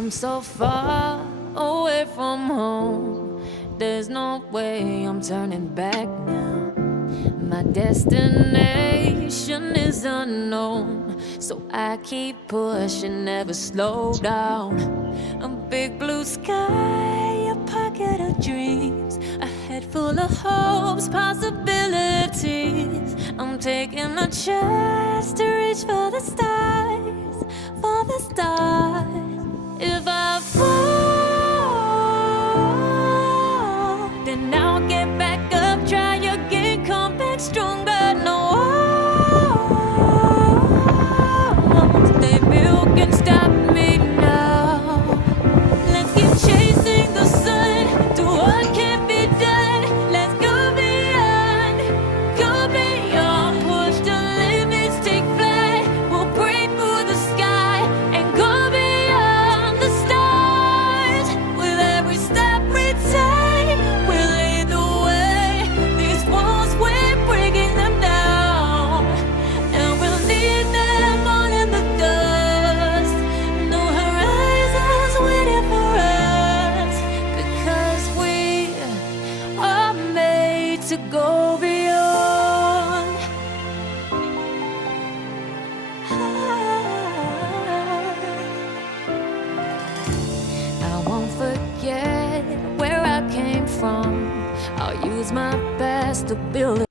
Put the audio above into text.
come so far away from home. There's no way I'm turning back now. My destination is unknown, so I keep pushing, never slow down. A big blue sky, a pocket of dreams, a head full of hopes, possibilities. I'm taking a chance to reach for the stars, for the stars. If I fall, then I'll get back up, try again, come back stronger. No walls, baby, who can stop me now? Let's keep chasing the sun, do what can't be done. Let's go beyond, push the limits, take flight. We'll break through the sky and go beyond the stars. With every step we take, we'll lead the way. These walls, we're breaking them down, and we'll leave them all in the dust. No horizons waiting for us, because we are made to go beyond. I won't forget where I came from. I'll use my best to build